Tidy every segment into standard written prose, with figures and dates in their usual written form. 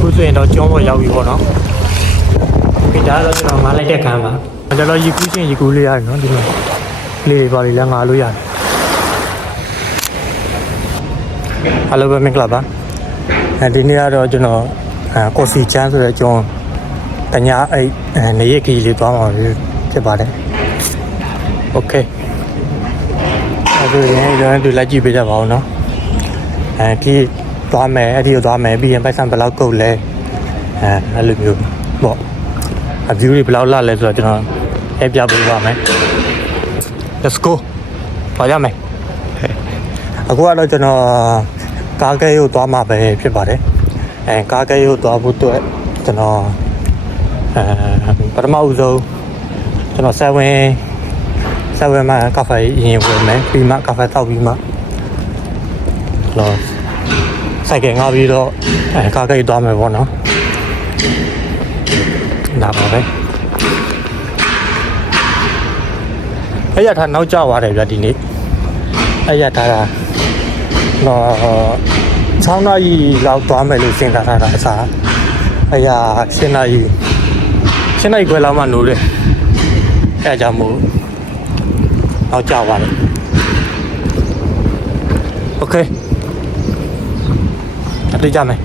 ခုဆိုရင်တော့ကျောင်းပေါ်ရောက်ပြီပေါ့နော်ဒီဒါတော့ကျွန်တော်ငားလိုက်တဲ့ခံပါကျွန်တော်ရေကူးချင်းရေကူးလေးရတယ်နော်ဒီမှာလေးတွေပါလေးလည်းငားလို့ရတယ်အားလုံးပဲမင်္ဂလာပါဒီနေ့ကတော့ကျွန်တော်ကော်ဖီချမ်းဆိုတဲ့အကြောင်းတညအဲ့နေရက်ကြီးလေးသွားမှာဖြစ်ပါတယ်โอเคအဲ့ဒါရင်ကျွန်တော်တို့လိုက်ကြည့်ပေးကြပါဦးနော်ဒီသွားမယ်အဲ့ဒီကိုသွားမယ်ပြီးရင်ပိုက်ဆံဘယ်လောက်ကုန်လဲအဲ့လိုမျိုးပေါ့အဗီယူတွေဘယ်လောက်လာလဲဆိုတော့ကျွန်တော်အဲ့ပြပေးပါမယ် let's go ပါရမယ်အခုကတော့ကျွန်တော်ကားကဲကိုသွားမှာပဲဖြစ်ပါတယ်ကားကဲကိုသွားဖို့အတွက်ကျွန်တော်ပထမဦးဆုံးကျွန်တော်7မှာကာဖေရင်ဝင်မယ်ပြီးမှကာဖေတောက်ပြီးမှတော့စိုက်ကငါပြီးတော့ကားကဲသွားမယ်ပေါ့နော်ဒါပါပဲအဲ့ရထားနောက်ကျသွားတယ်ဗျဒီနေ့အဲ့ရထားတာတော့6 နာရီလောက်သွားမယ်လို့စဉ်းစားထားတာအစားအဲ့ရ7 နာရီခွဲလောက်မှနိုးတယ်အဲ့ကြောင့်မို့နောက်ကျသွားတယ်โอเคအတွေ့ကြမယ်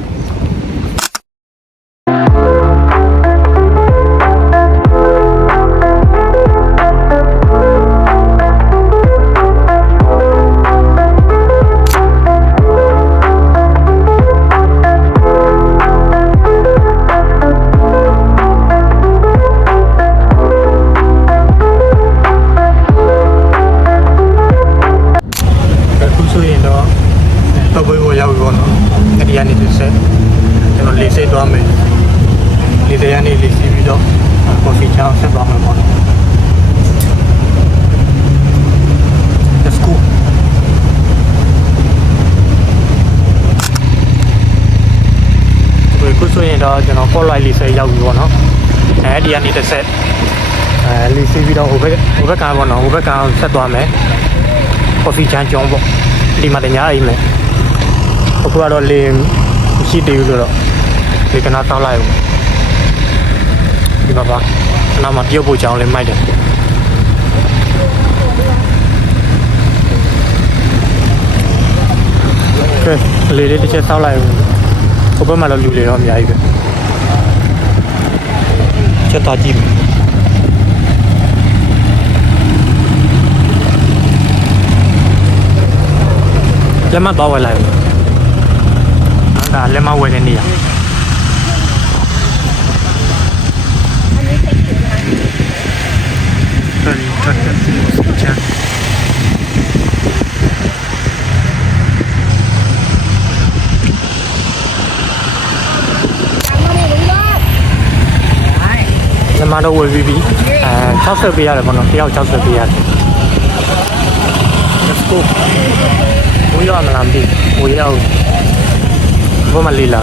တော့ဘယ်ကိုရောက်ပြီပေါ့နော်အဲ့ဒီကနေတစ်ဆက်ကျွန်တော်လေးစိတ်သွားမယ်လေးစိတ်ကနေလေးစီးပြီးတော့ကော်ဖီချောင်းဆက်သွားမယ်ပေါ့နော် let's go ခုဆိုရင်တော့ကျွန်တော်ကော့လိုက်လေးစိတ်ရောက်ပြီပေါ့နော်အဲ့ဒီကနေတစ်ဆက်လေးစီးပြီးတော့ဟိုဘက်ကပေါ့နော်ဟိုဘက်ကဆက်သွားမယ်ကော်ဖီချောင်းကျောင်းပေါ့ဒီမှာတ냐အိမ်မယ်အခုကတော့လေရှိသေးဘူးဆိုတော့ဒီကနာတောက်လိုက်ဦးဒီပါအနားမှာပြုတ်ဖို့ကြောင်းလေးမိုက်တယ်ကဲလေလေးတစ်ချက်တောက်လိုက်ဦးဟိုဘက်မှာတော့လူတွေတော့အများကြီးပဲချက်သွားကြည့်မယ်လက်မသွားဝယ်လိုက်ဦးဒါလက်မဝယ်တဲ့နေရာထွက်တယ်ချမ်းလက်မတော့ဝယ်ပြီးပြီ60ပေးရတယ်ပေါ့နော်တယောက်60ပေးရတယ် let's go ဝေးရမလားမသိဝေးရအောင်ဘယ်မှာလေးလာ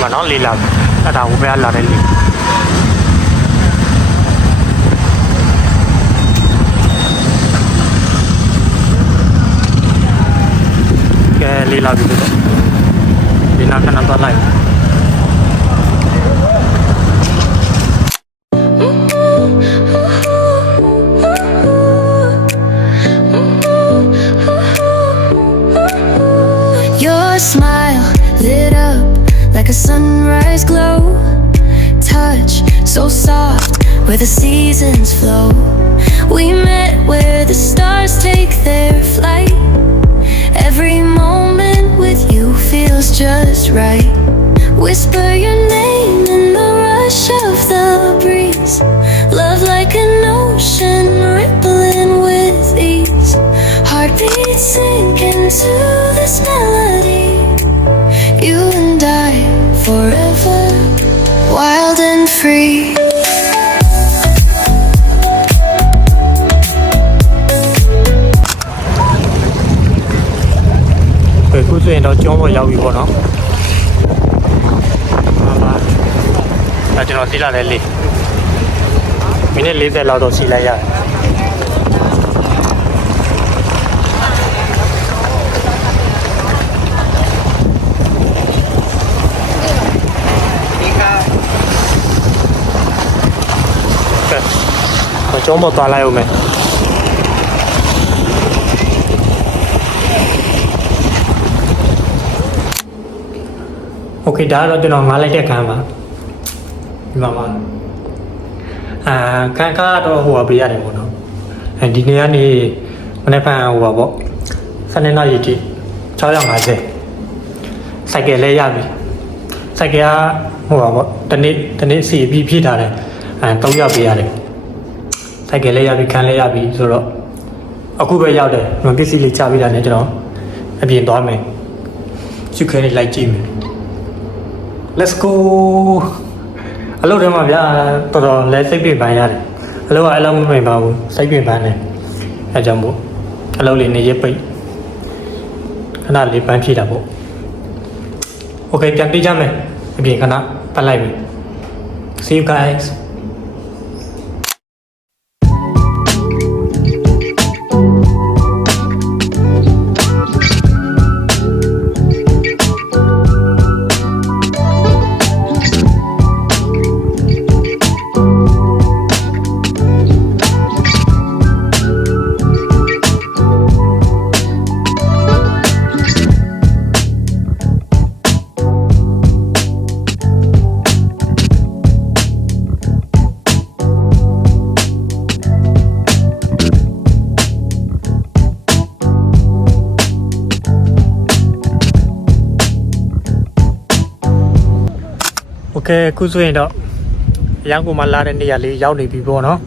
မနော်လေးလာအဲ့ဒါဘယ်လာတယ်လေးကဲလေးလာပြီတော့ဒီနာခဏတော့လိုက်Smile lit up like a sunrise glow. Touch so soft where the seasons flow. We met where the stars take their flight. Every moment with you feels just right. Whisper your name in the rush of the breeze. Love like an ocean rippling with ease. Heartbeats sink into this melody.You and I forever wild and free ခုဆိုရင်တော့ကျောင်းပေါ်ရောက်ပြီပေါ့နော်ဒါကျွန်တော်စီးလာတယ်လေမိနစ်40လောက်တော့စီးလိုက်ရတယ် တော့ကျောင်းပေါ်သွားလိုက်အောင်မယ်โอเคဒါကတော့ကျွန်တော်ငားလိုက်တဲ့ခံပါဒီမှာပါခံကတော့ဟိုပေးရတယ်ပေါ့နော်ဒီနေ့ကနေမနေ့ကဟိုပါပေါ့7နာရီတိ650စိုက်ကယ်လဲရပြီစိုက်ကယ်ကဟိုပါပေါ့တနေ့စီပြီးဖြည့်ထားတယ်3ရောက်ပေးရတယ်စိုက်ကယ်လဲရပြီခံလဲရပြီဆိုတော့အခုပဲရောက်တယ်ပစ္စည်းလေးချပေးတာနဲ့ကျွန်တော်အပြင်သွားမယ်ရှုခဲလေးလိုက်ကြည့်မယ် Let's go အလုပ်ထဲမှာဗျာတော်တော်လဲစိတ်ပြပန်းရတယ်အလုပ်ကအလုပ်မပင်ပါဘူးစိတ်ပြပန်းတယ်အဲကြောင့်မို့အလုပ်လေးနေရပိတ်ခဏလေးပန်းဖြည့်တာပေါ့ Okay ပြန်ပြေးကြမယ်အပြင်ခဏပတ်လိုက်ပြီ See you guysโอเคအခုဆိုရင်တော့ရန်ကုန်မှာလာတဲ့နေရာလေးရောက်နေပြီပေါ့နော်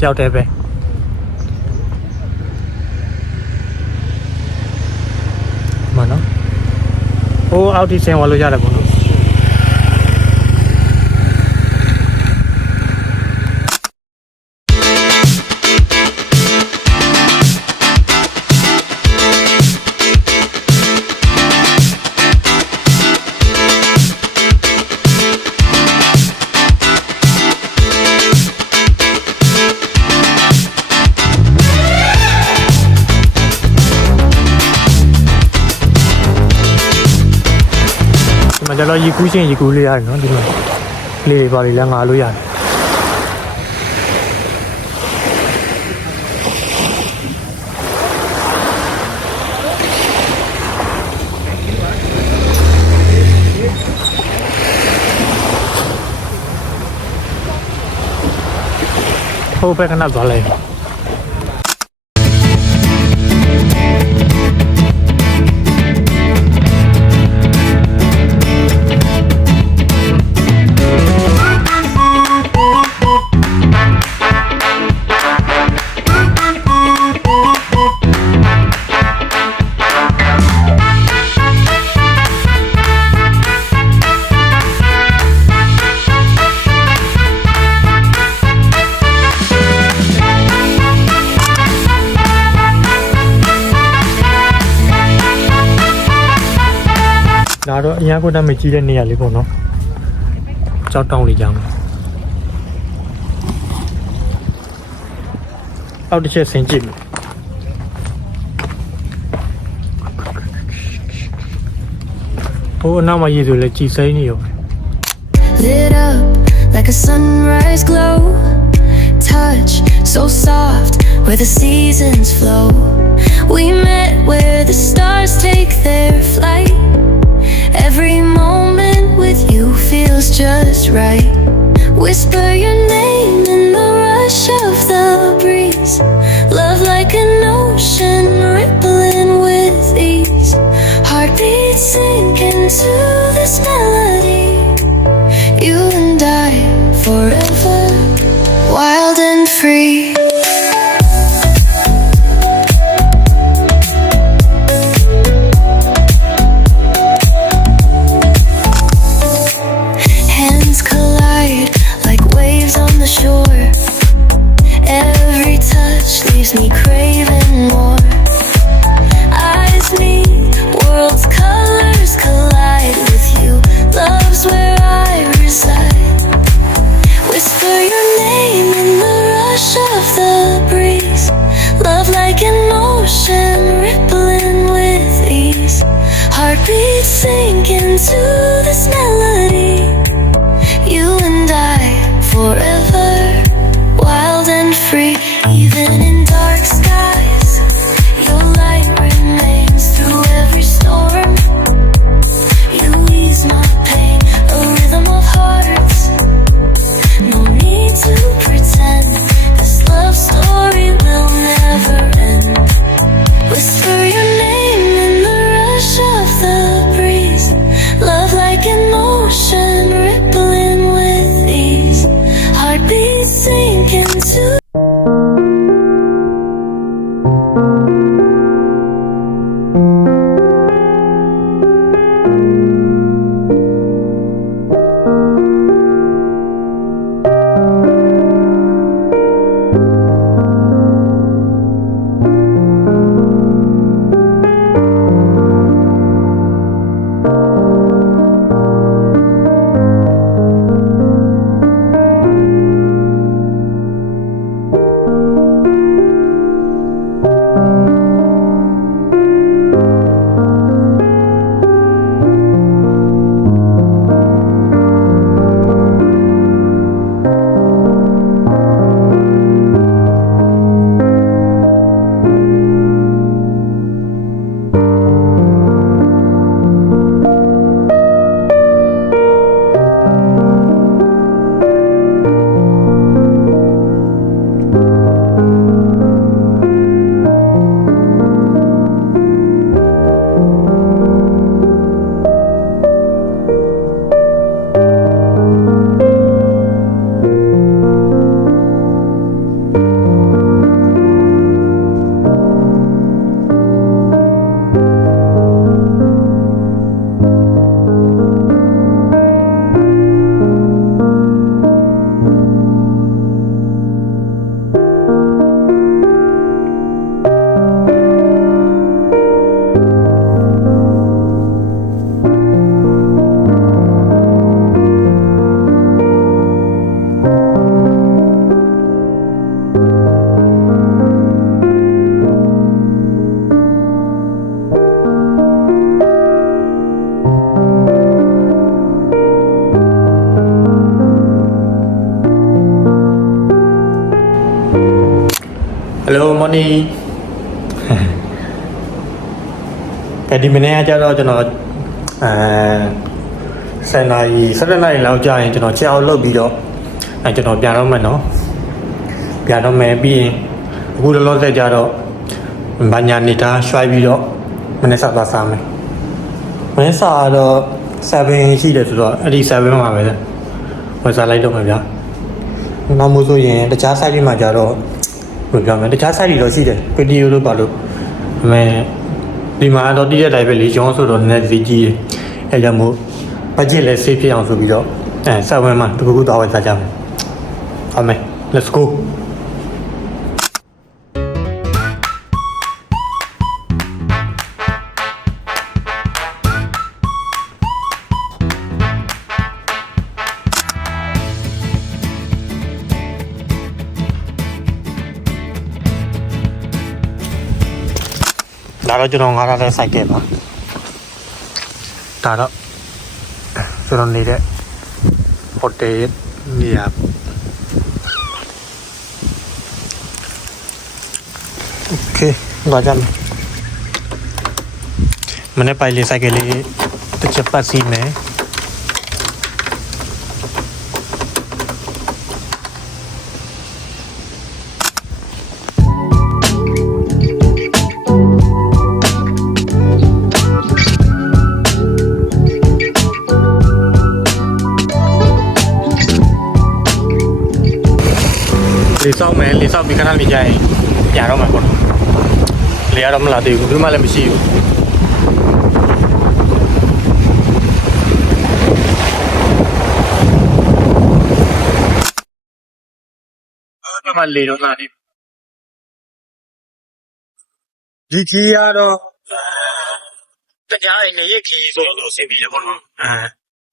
ကြောက်တယ်ပဲမနော်ဟိုအောက်ဒီဆင်ဝါလို့ရတယ်ပေါ့နော်ကျွန်တော်ရေကူးချင်းရေကူးလေးရတယ်နော်ဒီမှာလေးတွေပါလေးလည်းငါလို့ရတယ်ဟိုဘက်ကနောက်သွားလိုက်ဒါတော့အရန်ကိုတမ်းမကြီးတဲ့နေရာလေးပေါ့နော်ကြောက်တောင်းလေးကြောင်းအောက်တစ်ချက်ဆင်းကြည့်မယ်ဟိုအနောက်မှာရေဆိုလဲကြည်စိမ့်နေရော Lit up like a sunrise glow. Touch so soft where the seasons flow. We met where the stars take their flight. Every moment with you feels just right. Whisper your name in the rush of the breeze. Love like an ocean rippling with ease. Heartbeats sink into this melody. You and I forever, wild and free. Hands collide like waves on the shore. Every touch leaves me craving more. Eyes meet, worlds' colors collide with you. Love's where I reside. Whisper your name in the rush of the breeze. Love like an ocean rippling with ease. Heartbeats sink into this melody. You and I forever. Hello morning ဒီမနေ့ကကြတော့ကျွန်တော်7နာရီ7နာရီလောက်ကြာရင်ကျွန်တော်ချက်အောင်လုပ်ပြီးတော့ကျွန်တော်ပြန်တော့မယ်နော်ပြန်တော့မယ်ပြီးရင်အခုလောလောဆယ်ကြတော့ဘာညာနေတာရွှိုက်ပြီးတော့မနေ့စားသွားစားမယ်မနေ့စားတော့7ရှိတယ်ဆိုတော့အဲ့ဒီ7မှာပဲဝယ်စားလိုက်တော့မှာဗျာနောက်မို့ဆိုရင်တခြား site တွေမှာကြတော့ဘယ်ပြောမလဲတခြား site တွေတော့ရှိတယ်ဗီဒီယိုလို့ပါလို့အမေဒီမှာတော့တည့်တဲ့တိုင်းပဲလေရောင်းဆိုတော့နည်းနည်းဈေးကြီးအဲကြောင့်မို့ budget လည်း save ဖြစ်အောင်ဆိုပြီးတော့7မှာတခုခုသွားဝယ်စားကြမယ်ဟုတ်မယ် let's goဒါတော့ကျွန်တော်ငါးထားတဲ့ site ကပါဒါတော့ကျွန်တော်နေတဲ့ hotel နေရာโอเคသွားကြမယ်မနေ့ပိုင်းလေး site ကလေးတစ်ချက်ပတ်စီမယ်လေဆောက်မယ်လေဆောက်ပြီးခဏလေးကြာရင်ပြန်တော့မှာပေါ့နော်လေကတော့မလာသေးဘူးဘူးမှလည်းမရှိဘူးအဲ့မှာလေတော့လာနေဒီခီးကတော့တရားရင်ရဲ့ခီးဆိုလို့ဆင်ပြီးရပေါ့နော်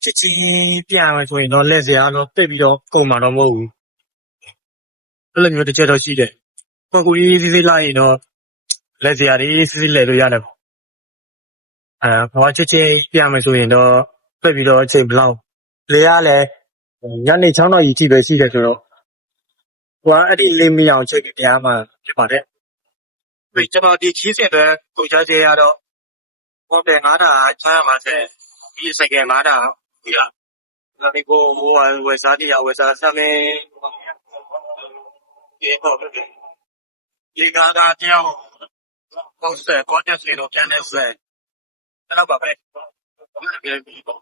ချစ်ချင်းပြန်မယ်ဆိုရင်တော့လက်စရာတော့ပြစ်ပြီးတော့ကုန်မှာတော့မဟုတ်ဘူးအဲ့လိုမျိုးတစ်ချက်တော့ရှိတယ်။ပုံကူကြီးစီးစီးလိုက်ရင်တော့လက်စရာတွေစီးစီးလဲလို့ရတယ်ပေါ့။ဘာချစ်ချင်းပြမယ်ဆိုရင်တော့ပြက်ပြီးတော့အချိန်ဘလောက်လေရလဲညနေ6နာရီကြည့်ပဲရှိတယ်ဆိုတော့ဟိုကအဲ့ဒီလေးမရအောင်ချက်ပြီးတရားမှဖြစ်ပါတယ်။ပြီးကျွန်တော်ဒီချီးစင်တဲ့ကိုကြားချေရတော့ဟိုတယ်9တာ650ပြီးစက္ကန့်9တာပြီးလား။ဒါပေမဲ့ဟိုဝယ်စားတရားဝယ်စားစမယ်ဒီဟုတ်တယ်ဒီကားကကြောက်ဟုတ်ဆက်ကောတက်စီတော့ပြန်နေဆက်အဲ့တော့ပါပဲဘယ်လိုပြီးပေါ့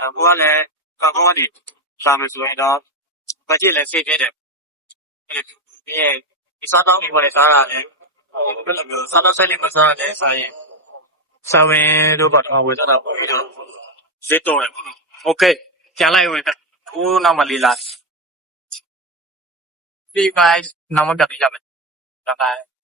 အခုကလည်းကောဒီစာမဆိုရင်တော့ဘတ်ဂျက်လည်းစိတ်ပြည့်တယ်ဒီစားတော့ဒီပေါ်လေစားရတယ်ဘယ်လိုမျိုးစားတော့ဆက်နေမစားတယ်ဆိုင်စာဝင်တို့ကတော့ဝယ်စားတာပေါ့ပြီးတော့ဇစ်တော့โอเคပြန်လိုက်ဝင်ဦးနောက်မှလေးလာဒီ guys နောက်မှပြပြကြမယ် bye bye